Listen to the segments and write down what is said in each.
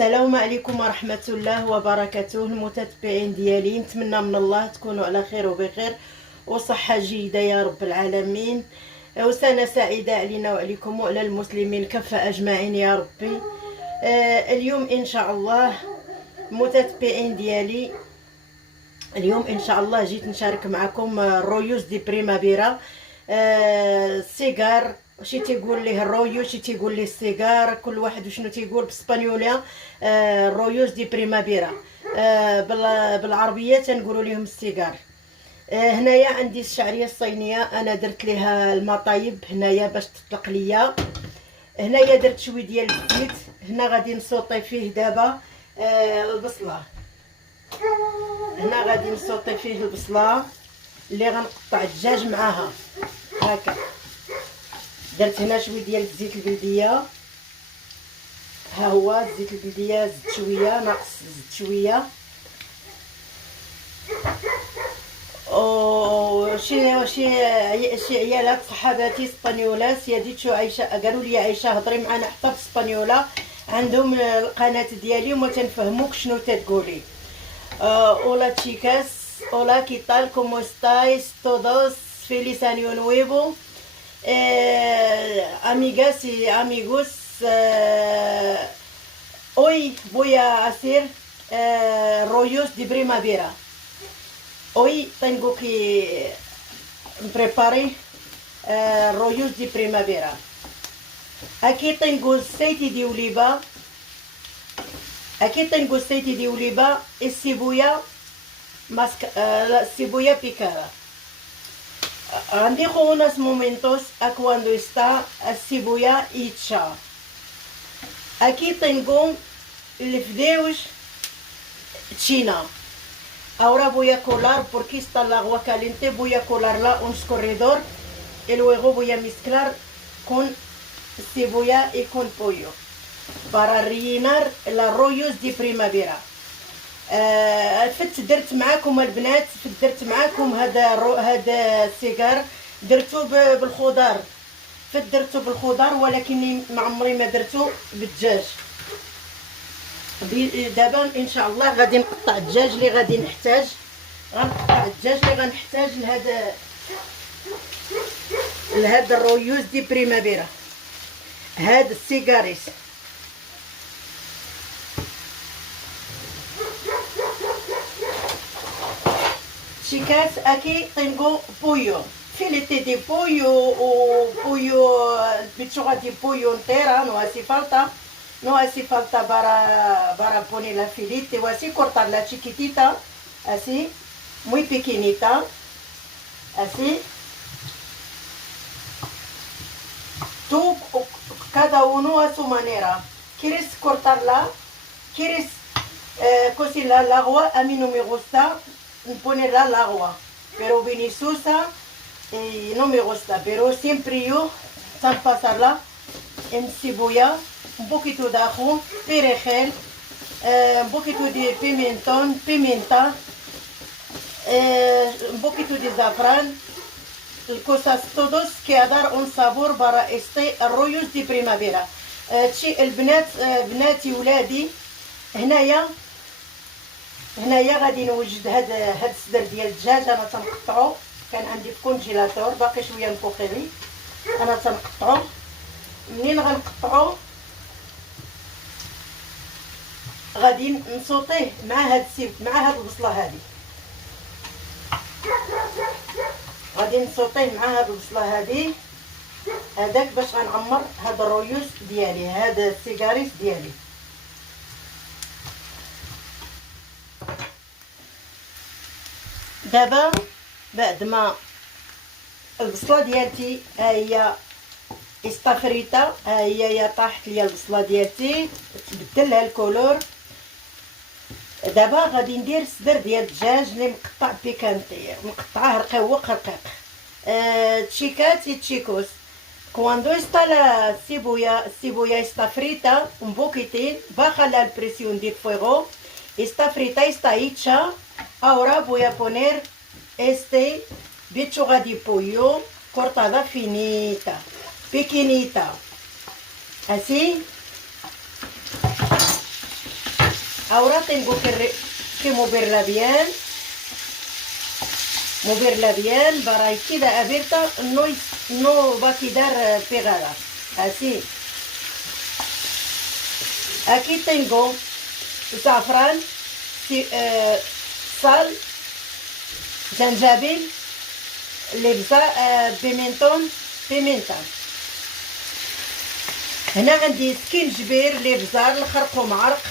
السلام عليكم ورحمة الله وبركاته المتتبعين ديالي، نتمنى من الله تكونوا على خير وبخير وصحة جيدة يا رب العالمين، وسنة سعيدة علينا وعليكم وعلى المسلمين كافة أجمعين يا ربي. اليوم إن شاء الله متتبعين ديالي، اليوم إن شاء الله جيت نشارك معكم رويوز دي بريمافيرا. السيجار شي تيقول ليه الرويو، شي تيقول ليه السيجار، كل واحد وشنو تيقول بالاسبانيوليه. رويوز دي بريمافيرا، بالعربيه تنقولوا لهم السيجار. هنايا عندي الشعريه الصينيه، انا درت ليها المطايب هنايا باش تطلق ليا. هنايا درت شويه ديال الزيت، هنا غادي نسوطي فيه دابا البصله. هنا غادي نسوطي فيه البصله اللي غنقطع الدجاج معاها هكا. درت هنا شويه ديال الزيت البلديه، ها هو الزيت البلديه زدت شويه، ناقص زدت شويه. او شي عيالات صحاباتي اسبانيولات يديتشو عايشه قالوا لي عايشه هضري معنا حتى بالاسبانيوله، عندهم القناه ديالي وما تنفهموك شنو تتقولي. Hola chicas, hola, ¿qué tal? ¿Cómo estáis todos? Feliz año nuevo. Amigas y amigos, hoy voy a hacer rollos de primavera. Hoy tengo que preparar rollos de primavera. Aquí tengo aceite de oliva. Aquí tengo aceite de oliva y cebolla cebolla picada. Dejo unos momentos a cuando está la cebolla hecha. Aquí tengo el fideos china. Ahora voy a colar, porque está el agua caliente, voy a colarla un escurridor y luego voy a mezclar con cebolla y con pollo para rellenar los rollos de primavera. فت درت معاكم البنات، درت معاكم هذا السيجار درتو بالخضار، درتو بالخضار ولكني ما عمري ما درتو بالدجاج. دابا ان شاء الله غادي نقطع الدجاج اللي غادي نحتاج، غنقطع الدجاج اللي غنحتاج لهذا الرويوز دي بريمافيرا، هذا السيجاريس. Chicas, aquí tengo pollo, filete de pollo o pollo, pechuga de pollo entera, no hace falta para poner la filete, o así cortarla chiquitita, así, muy pequeñita, así. Tú, cada uno a su manera. ¿Quieres cortarla? ¿Quieres cocinarla al agua? A mí no me gusta ponerla al agua, pero Vinisusa no me gusta, pero siempre yo sal pasarla en cebolla, un poquito de ajo, perejil, un poquito de pimienta, un poquito de azafrán, cosas todos que a dar un sabor para este arroyos de primavera. البنات بناتي ولادي هنايا غادي نوجد هاد الصدر ديال الدجاج. انا تنقطعو، كان عندي في كونجيلاتور باقي شويه مكوخيري، انا تنقطعو. منين غنقطعو غادي نصوطيه مع هاد البصله هادي، غادي نصوطيه مع هاد البصله هادي هذاك باش غنعمر هاد الرويوس ديالي، هاد السيجاريس ديالي. دابا بعد ما البصله ديالتي ها هي استفريتا، ها هي طاحت ليا البصله ديالتي تبدل لها الكولور. دابا غادي ندير الصدر ديال الدجاج اللي مقطع بيكانتي، مقطعه رقيق. Chicas y chicos, cuando está la cebolla está frita un poquitín, baja la presión de fuego, está frita, está hecha. Ahora voy a poner pechuga de pollo cortada finita, pequeñita, así. Ahora tengo que moverla bien para que quede abierta, no va a quedar pegada. Así. Aquí tengo zafrán, sal, جنجبيل، بيمنتا. هنا عندي سكينجبير، الابزار، الخرق ومعرق،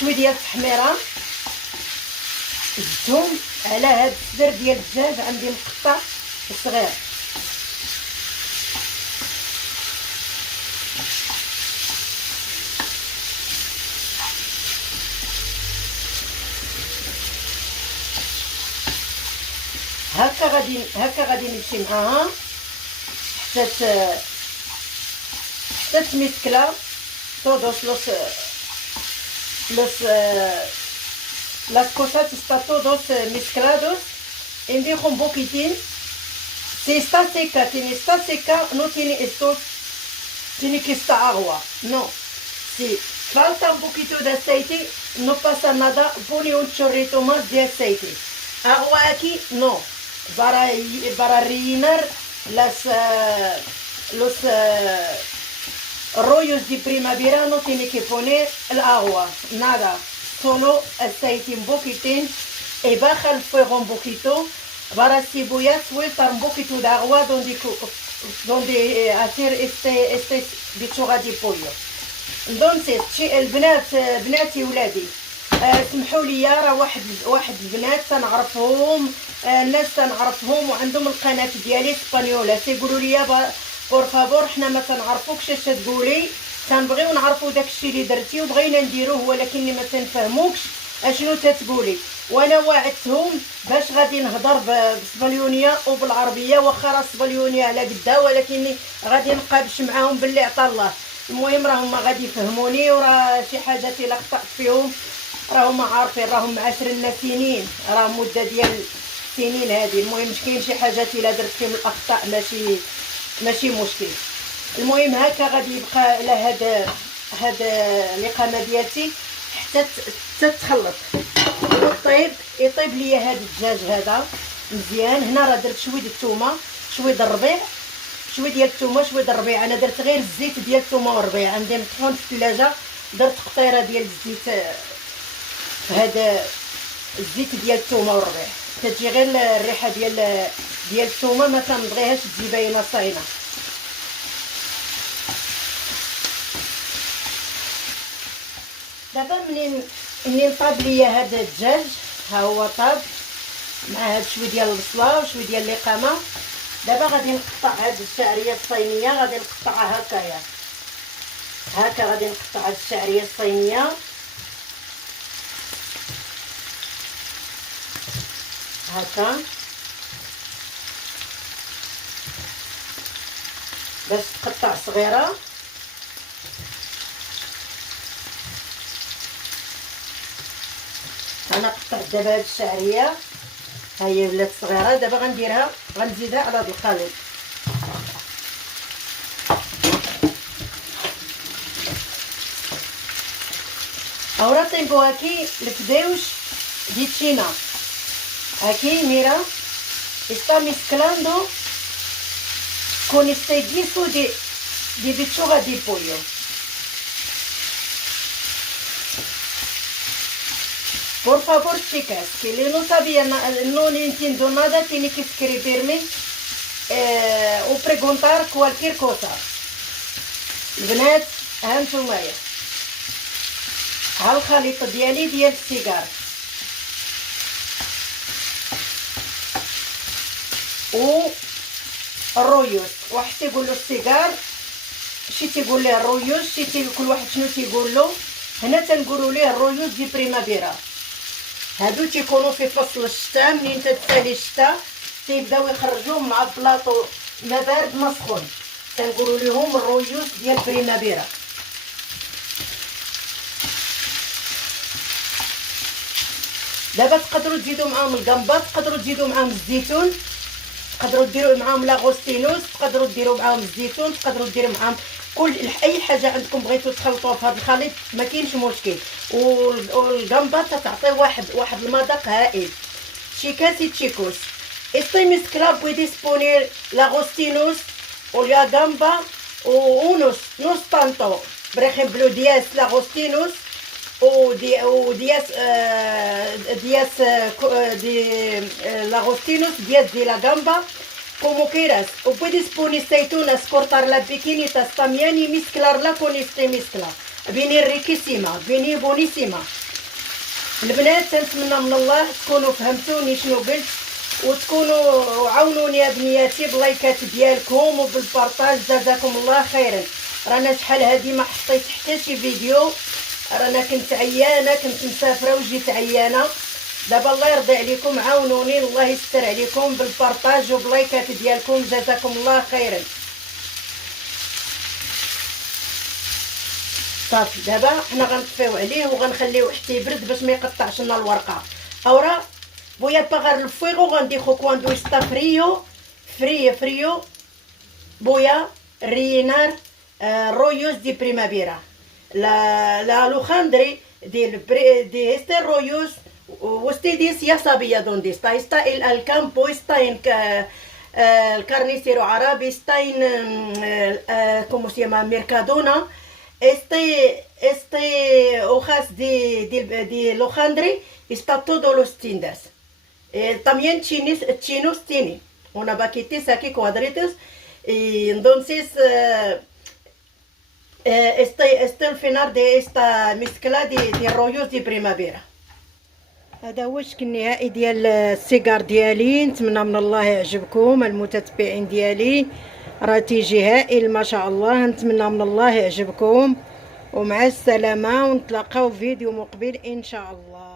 شويه ديال التحميره، الثوم. على هاد الصدر ديال الدجاج عندي مقطع صغير. هكا غادي نمشي معاها حتى تمسكلا todos las cosas están todos mezclados. Endejo un poquitín. Si está seca, no tiene esto, tiene que estar agua. No. Si falta un poquito de aceite, no pasa nada. Pone un chorrito más de aceite. Agua aquí, no. Para rellenar los rollos de primavera no tiene que poner el agua, nada. Solo aceite un poquitín y baja el fuego un poquito. Para cebolla suelta un poquito de agua donde hacer este pechuga de pollo. Entonces بناتي ولادي، سمحوا لي، راه واحد البنات تنعرفهم، الناس تنعرفهم وعندهم القناه ديالي اسبانيولا، تيقولوا لي بور فابور حنا ما تنعرفوكش اش تقولي، تنبغيو نعرفوا داكشي اللي درتي وبغينا نديروه ولكن ما تنفهموكش اشنو تتقولي. وانا وعدتهم باش غادي نهضر بالاسبانيونيه وبالعربيه، واخا راه الاسبانيونيه على قدها ولكن غادي نقابش معاهم باللي عطا الله. المهم راهم غادي يفهموني، وراه شي حاجات الا خطأت فيهم راهم عارفين، راهم معاشرنا سنين، راه مده ديال سنين هذه. المهم كاين شي حاجات الا درت فيهم الاخطاء ماشي مشكل. المهم هكا غادي يبقى على هاد الاقامه ديالتي حتى تتخلط يطيب ليا هاد الدجاج هذا مزيان. هنا راه درت شويه د الثومه، شويه د الربيع، شويه ديال الثومه، شويه د الربيع. انا درت غير الزيت ديال الثومه والربيع، عندي مطحون في الثلاجه، درت قطيره ديال الزيت في هذا الزيت ديال الثومه والربيع، تجي غير الريحه ديال الثومه، ما تنبغيهاش تجي باينه صاينه. دابا منين طاب ليا هذا الدجاج، ها هو طاب مع هاد شويه ديال البصله وشويه ديال اللقامه. دابا غادي نقطع هاد الشعريه الصينيه، غادي نقطعها هكايا، هكا غادي نقطع هاد الشعريه الصينيه هكا باش تقطع صغيره. انا قطعت دابا هاد الشعريه، ها هي ولات صغيره. دابا غنزيدها على هاد الخليط. Ahora tengo aquí el fideos de China. Aquí mira, está mezclando con este guiso de pechuga de pollo. Por favor, chicas, que no sabían, no entiendo nada, tiene que escribirme o preguntar cualquier cosa. البنات هانتوما ها الخليط ديالي ديال السيجار و الرويوس. واحد تيقول له السيجار، شي تيقول ليه الرويوس، كل واحد شنو تيقول له. هنا تنقولوا ليه الرويوس دي بريمافيرا. هادو تيكونوا في فصل الشتاء، منين تتسالي الشتاء تيبداو يخرجوهم مع بلاطو ما بارد ما سخون، تنقولوا لهم الرويوس ديال بريمافيرا. دابا تقدروا تزيدوا معاهم القنبه، تقدروا تزيدوا معاهم الزيتون، تقدروا ديروا معاهم لاغوستينوس، تقدروا ديروا معاهم الزيتون، تقدروا ديروا معاهم اي حاجه عندكم بغيتو تخلطوها في هذا الخليط ما كاينش مشكل. والجامبا تعطي واحد المذاق هائل. شيكاسي تشيكوس estoy mezclado puedes poner lagostinos o la gamba o unos no es tanto, por ejemplo 10 lagostinos o 10 lagostinos, 10 de la gamba, como quieras. O puedes poner aceitunas, cortarlas pequeñitas también y mezclarla con esta mezcla. Viene riquísima, viene buenísima. البنات نتمنى من الله تكونوا فهمتوني شنو قلت، وتكونوا عاونوني بنياتي بلايكات ديالكم وبالبارطاج. جزاكم الله خيرا. رانا شحال هادي ما حطيت حتى شي فيديو، رانا كنت عيانه، كنت مسافره وجيت عيانه. دابا الله يرضي عليكم عاونوني، الله يستر عليكم بالبارطاج وبلايكات ديالكم. جزاكم الله خيرا. صافي دابا حنا غنطفيو عليه وغنخليوه حتى يبرد باش ما يقطعش لنا الورقه. اورا voy a apagar el fuego cuando cuando está frío voy a rellenar rollos de primavera. La alojandre de este rollos ustedes ya sabía dónde está. Está el campo, está en el carnicero árabe, está en ¿cómo se llama? Mercadona. Hojas de alojandre está todos los tiendas. También chinos tienen una paquetes aquí cuadritos, y entonces este el final de esta mezcla de rollos de primavera. هذا هو الشكل النهائي ديال السيجار ديالي. نتمنى من الله يعجبكم المتتبعين ديالي، راه تيجي هائل ما شاء الله. نتمنى من الله يعجبكم، ومع السلامه، ونتلاقاو في فيديو مقبل ان شاء الله.